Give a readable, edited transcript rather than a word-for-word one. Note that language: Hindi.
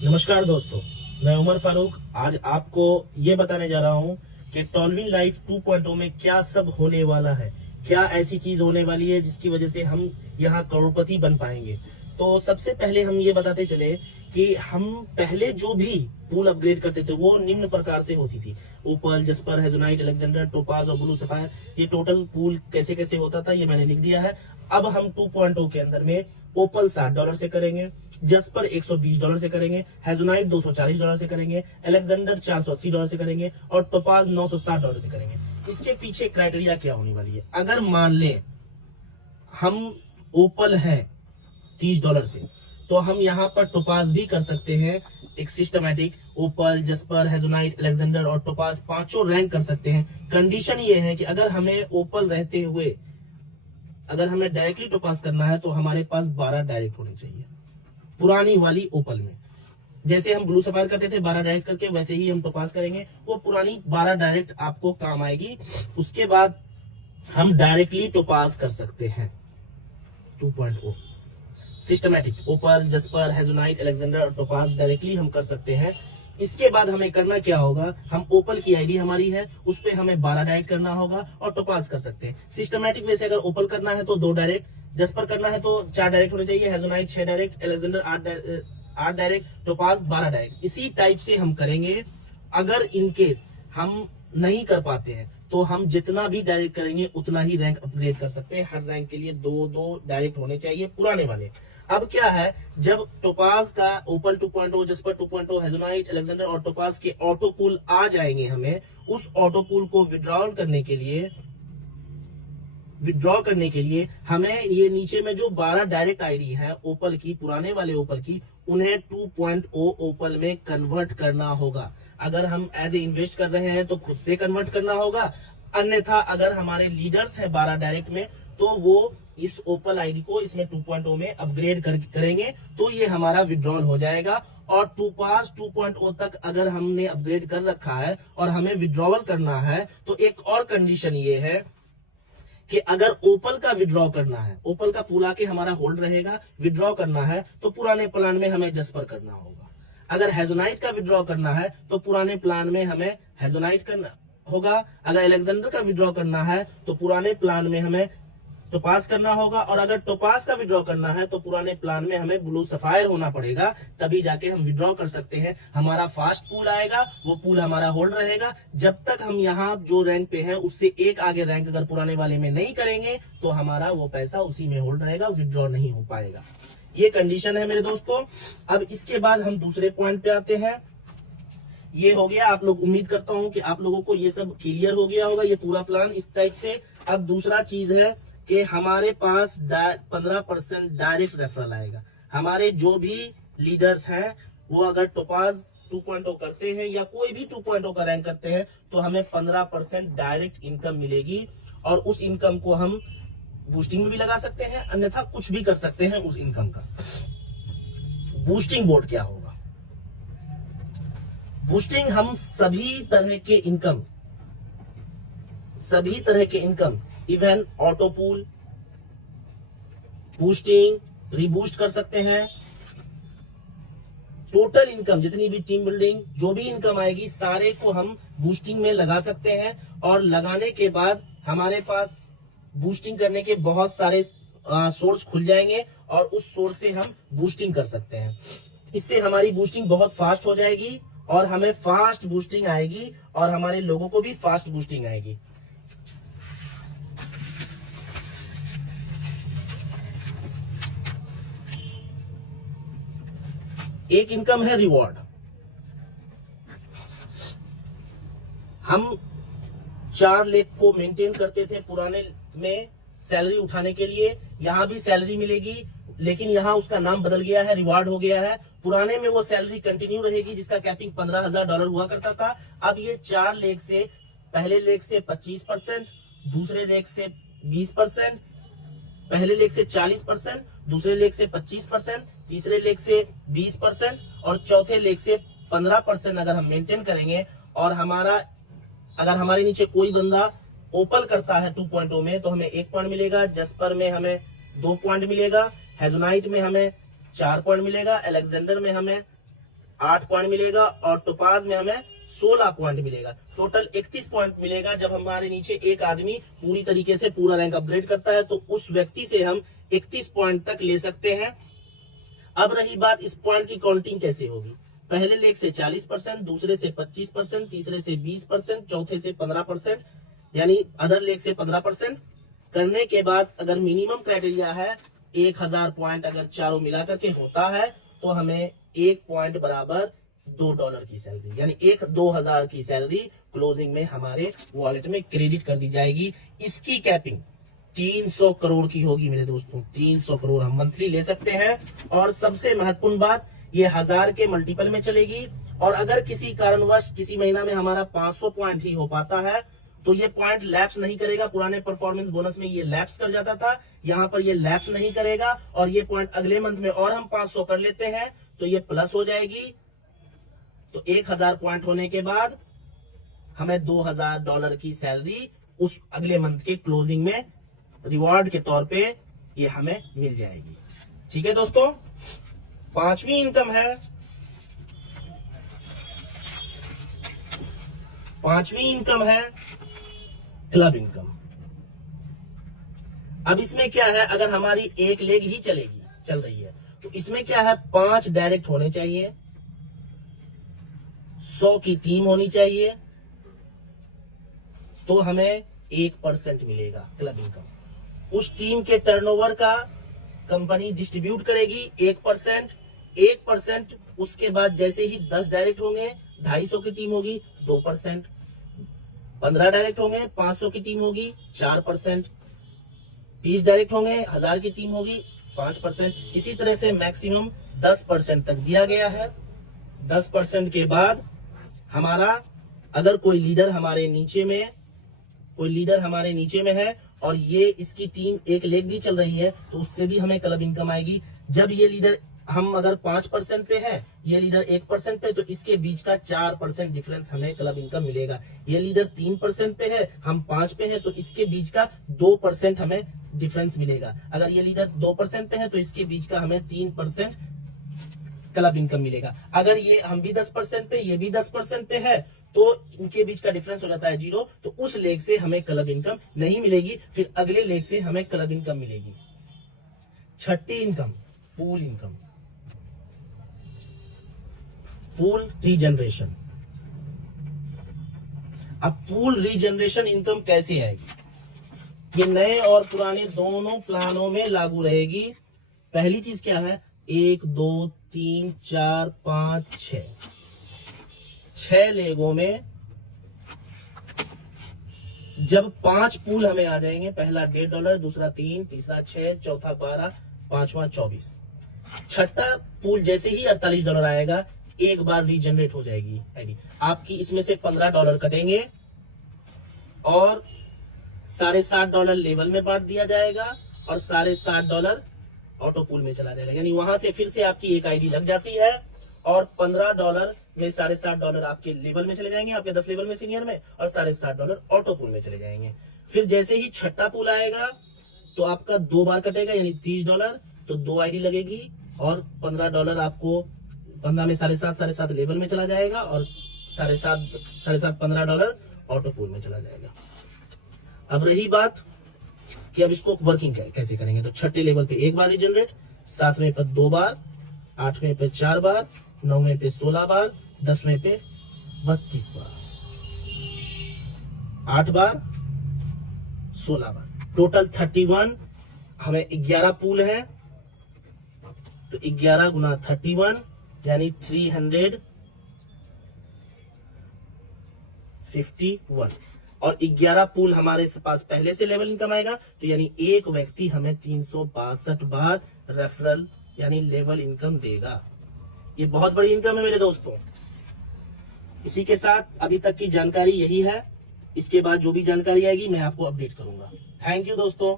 नमस्कार दोस्तों, मैं उमर फारूक आज आपको ये बताने जा रहा हूँ कि टॉलविन लाइफ 2.0 में क्या सब होने वाला है। क्या ऐसी चीज होने वाली है जिसकी वजह से हम यहाँ करोड़पति बन पाएंगे। तो सबसे पहले हम ये बताते चले कि हम पहले जो भी पूल अपग्रेड करते थे वो निम्न प्रकार से होती थी। ओपल, जस्पर, हेजोनाइट, अलेक्जेंडर, टोपाज और ब्लू सफायर, ये टोटल पूल कैसे कैसे होता था ये मैंने लिख दिया है। अब हम 2.0 के अंदर में ओपल $60 से करेंगे, जस्पर $120 से करेंगे, हेजोनाइट $240 से करेंगे, अलेक्जेंडर $480 से करेंगे और टोपाज $960 से करेंगे। इसके पीछे क्राइटेरिया क्या होने वाली है। अगर मान लें हम ओपल है $30 से, तो हम यहाँ पर टोपाज भी कर सकते हैं। एक सिस्टमैटिक ओपल, जस्पर, हेजोनाइट, अलेक्जेंडर और टोपाज पांचों रैंक कर सकते हैं। कंडीशन ये है कि अगर हमें ओपल रहते हुए अगर हमें डायरेक्टली टोपाज करना है तो हमारे पास 12 डायरेक्ट होने चाहिए पुरानी वाली ओपल में। जैसे हम ब्लू सफायर करते थे 12 डायरेक्ट करके, वैसे ही हम टोपाज करेंगे। वो पुरानी 12 डायरेक्ट आपको काम आएगी। उसके बाद हम डायरेक्टली टोपाज कर सकते हैं 2.0 सिस्टमैटिक ओपल, जस्पर, हेजोनाइट, अलेक्जेंडर और टोपाज डायरेक्टली हम कर सकते हैं। इसके बाद हमें करना क्या होगा, हम ओपल की आईडी हमारी है उस पे हमें 12 डायरेक्ट करना होगा और टोपाज कर सकते हैं। सिस्टमैटिक वे से अगर ओपल करना है तो 2 डायरेक्ट, जस्पर करना है तो 4 डायरेक्ट होने चाहिए, हेजोनाइट 6 direct, Alexander 8 direct, topaz 12 direct. इसी टाइप से हम करेंगे। अगर इनकेस हम नहीं कर पाते हैं तो हम जितना भी डायरेक्ट करेंगे उतना ही रैंक अपग्रेड कर सकते हैं। हर रैंक के लिए 2-2 डायरेक्ट होने चाहिए पुराने वाले। अब क्या है, जब टोपाज का ओपल 2.0, जस्पर 2.0, हेजोनाइट, अलेक्जेंडर और टोपाज के ऑटो पूल आ जाएंगे, हमें उस ऑटो पूल को विड्रॉल करने के लिए हमें ये नीचे में जो 12 डायरेक्ट आईडी है ओपल की, पुराने वाले ओपल की, उन्हें 2.0 ओपल में कन्वर्ट करना होगा। अगर हम एज ए इन्वेस्ट कर रहे हैं तो खुद से कन्वर्ट करना होगा, अन्यथा अगर हमारे लीडर्स है 12 डायरेक्ट में तो वो इस ओपल आईडी को इसमें 2.0 में अपग्रेड करेंगे तो ये हमारा विड्रॉल हो जाएगा। और टोपाज 2.0 तक अगर हमने अपग्रेड कर रखा है और हमें विड्रॉवल करना है तो एक और कंडीशन ये है कि अगर ओपल का विड्रॉ करना है, ओपल का पूल आके हमारा होल्ड रहेगा, विड्रॉ करना है तो पुराने प्लान में हमें जस्पर करना होगा। अगर हेजोनाइट का विड्रॉ करना है तो पुराने प्लान में हमें हेजोनाइट करना होगा। अगर अलेक्जेंडर का विड्रॉ करना है तो पुराने प्लान में हमें टोपाज करना होगा। और अगर टोपाज का विड्रॉ करना है तो पुराने प्लान में हमें ब्लू सफायर होना पड़ेगा, तभी जाके हम विड्रॉ कर सकते हैं। हमारा फास्ट पूल आएगा, वो पूल हमारा होल्ड रहेगा। जब तक हम यहाँ जो रैंक पे हैं उससे एक आगे रैंक अगर पुराने वाले में नहीं करेंगे तो हमारा वो पैसा उसी में होल्ड रहेगा, विड्रॉ नहीं हो पाएगा। ये कंडीशन है मेरे दोस्तों। अब इसके बाद हम दूसरे पॉइंट पे आते हैं। ये हो गया, आप लोग, उम्मीद करता हूं कि आप लोगों को ये सब क्लियर हो गया होगा, ये पूरा प्लान इस टाइप से। अब दूसरा चीज है कि हमारे पास 15% डायरेक्ट रेफरल आएगा। हमारे जो भी लीडर्स हैं वो अगर टोपाज 2.0 करते हैं या कोई भी 2.0 का रैंक करते हैं तो हमें 15% डायरेक्ट इनकम मिलेगी। और उस इनकम को हम बूस्टिंग में भी लगा सकते हैं, अन्यथा कुछ भी कर सकते हैं उस इनकम का। बूस्टिंग बोर्ड क्या होगा? बूस्टिंग हम सभी तरह के income even auto pool, boosting, reboost कर सकते हैं। टोटल इनकम जितनी भी टीम बिल्डिंग जो भी इनकम आएगी सारे को हम बूस्टिंग में लगा सकते हैं। और लगाने के बाद हमारे पास बूस्टिंग करने के बहुत सारे सोर्स खुल जाएंगे और उस सोर्स से हम बूस्टिंग कर सकते हैं। इससे हमारी बूस्टिंग बहुत फास्ट हो जाएगी और हमें फास्ट बूस्टिंग आएगी और हमारे लोगों को भी फास्ट बूस्टिंग आएगी। एक इनकम है रिवॉर्ड। हम 4 लाख को मेंटेन करते थे पुराने में सैलरी उठाने के लिए, यहां भी सैलरी मिलेगी लेकिन यहां उसका नाम बदल गया है, रिवार्ड हो गया है। पुराने में वो सैलरी कंटिन्यू रहेगी जिसका कैपिंग $15,000 हुआ करता था। अब ये 4 लाख से, पहले लेग से 25%, दूसरे लेग से 20%, पहले लेग से 40%, दूसरे लेग से 25%, तीसरे लेग से 20% और चौथे लेग से 15% अगर हम मेंटेन करेंगे और अगर हमारे नीचे कोई बंदा ओपल करता है 2.0 में तो हमें 1 पॉइंट मिलेगा, जस्पर में हमें 2 पॉइंट मिलेगा, हेजोनाइट में हमें 4 पॉइंट मिलेगा, अलेक्जेंडर में हमें 8 पॉइंट मिलेगा और टोपाज में हमें 16 पॉइंट मिलेगा। टोटल 31 पॉइंट मिलेगा। जब हमारे नीचे एक आदमी पूरी तरीके से पूरा रैंक अपग्रेड करता है तो उस व्यक्ति से हम 31 पॉइंट तक ले सकते हैं। अब रही बात इस पॉइंट की काउंटिंग कैसे होगी। पहले लेग से 40%, दूसरे से 25%, तीसरे से 20%, चौथे से 15%, यानी अदर लेग से 15% करने के बाद अगर मिनिमम क्राइटेरिया है 1000 पॉइंट अगर चारों मिलाकर के होता है तो हमें 1 पॉइंट बराबर $2 की सैलरी, यानी 2000 की सैलरी क्लोजिंग में हमारे वॉलेट में क्रेडिट कर दी जाएगी। इसकी कैपिंग 300 करोड़ की होगी मेरे दोस्तों। 300 करोड़ हम मंथली ले सकते हैं। और सबसे महत्वपूर्ण बात, ये 1000 के मल्टीपल में चलेगी। और अगर किसी कारणवश किसी महीना में हमारा 500 पॉइंट ही हो पाता है तो ये पॉइंट लैप्स नहीं करेगा। पुराने परफॉर्मेंस बोनस में ये लैप्स कर जाता था, यहाँ पर ये लैप्स नहीं करेगा। और ये पॉइंट अगले मंथ में और हम 500 कर लेते हैं तो ये प्लस हो जाएगी। तो 1000 पॉइंट होने के बाद हमें $2000 की सैलरी उस अगले मंथ के क्लोजिंग में रिवॉर्ड के तौर पे ये हमें मिल जाएगी। ठीक है दोस्तों, पांचवी इनकम है, क्लब इनकम। अब इसमें क्या है, अगर हमारी एक लेग ही चल रही है तो इसमें क्या है, 5 डायरेक्ट होने चाहिए, 100 की टीम होनी चाहिए, तो हमें 1% मिलेगा क्लब इनकम। उस टीम के टर्नओवर का कंपनी डिस्ट्रीब्यूट करेगी 1%। उसके बाद जैसे ही 10 डायरेक्ट होंगे 250 की टीम होगी 2%, 15 डायरेक्ट होंगे 500 की टीम होगी 4%, 20 डायरेक्ट होंगे 1000 की टीम होगी 5%। इसी तरह से मैक्सिमम 10% तक दिया गया है। 10% के बाद हमारा अगर कोई लीडर हमारे नीचे में है और ये इसकी टीम एक लेग भी चल रही है तो उससे भी हमें क्लब इनकम आएगी। जब ये लीडर हम अगर 5% पे है, ये लीडर 1% पे, तो इसके बीच का 4% डिफरेंस हमें क्लब इनकम मिलेगा। ये लीडर 3% पे है, हम 5 पे है, तो इसके बीच का 2% हमें डिफरेंस मिलेगा। अगर ये लीडर 2% पे है तो इसके बीच का हमें 3% क्लब इनकम मिलेगा। अगर ये हम भी 10% पे, ये भी 10% पे है तो इनके बीच का डिफरेंस हो जाता है 0, तो उस लेग से हमें क्लब इनकम नहीं मिलेगी, फिर अगले लेग से हमें क्लब इनकम मिलेगी। छठी income, pool income, pool regeneration. अब पूल रीजनरेशन इनकम कैसे आएगी, ये नए और पुराने दोनों प्लानों में लागू रहेगी। पहली चीज क्या है, 1 2 3 4 5 6 लेगों में जब 5 पूल हमें आ जाएंगे, पहला $1.5, दूसरा 3, तीसरा 6, चौथा 12, पांचवा 24। छठा पूल जैसे ही $48 आएगा एक बार रीजनरेट हो जाएगी आईडी आपकी। इसमें से $15 कटेंगे और $7.5 लेवल में बांट दिया जाएगा और $7.5 ऑटो पूल में चला जाएगा। यानी वहां से फिर से आपकी एक आईडी लग जाती है और $15 में $7.5 आपके लेवल में चले जाएंगे, आपके 10 लेवल में सीनियर में, और $7.5 ऑटो पूल में चले जाएंगे। फिर जैसे ही छठा पूल आएगा तो आपका 2 बार कटेगा, यानी $30, तो 2 आईडी लगेगी और $15 आपको 15 में 7.5 लेवल में चला जाएगा और 7.5 $15 ऑटो पूल में चला जाएगा। अब रही बात कि अब इसको वर्किंग कैसे करेंगे, तो छठे लेवल पे 1 बार रीजनरेट, 7वें पे 2 बार, 8वें पे 4 बार, 9वें पे 16 बार, 10वें पे 32 बार, 8 बार 16 बार, टोटल 31। हमें 11 पूल है तो 11 गुना 31 यानी 351 और 11 पूल हमारे पास पहले से लेवल इनकम आएगा, तो यानी एक व्यक्ति हमें 362 बार रेफरल यानी लेवल इनकम देगा। ये बहुत बड़ी इनकम है मेरे दोस्तों। इसी के साथ अभी तक की जानकारी यही है। इसके बाद जो भी जानकारी आएगी मैं आपको अपडेट करूंगा। थैंक यू दोस्तों।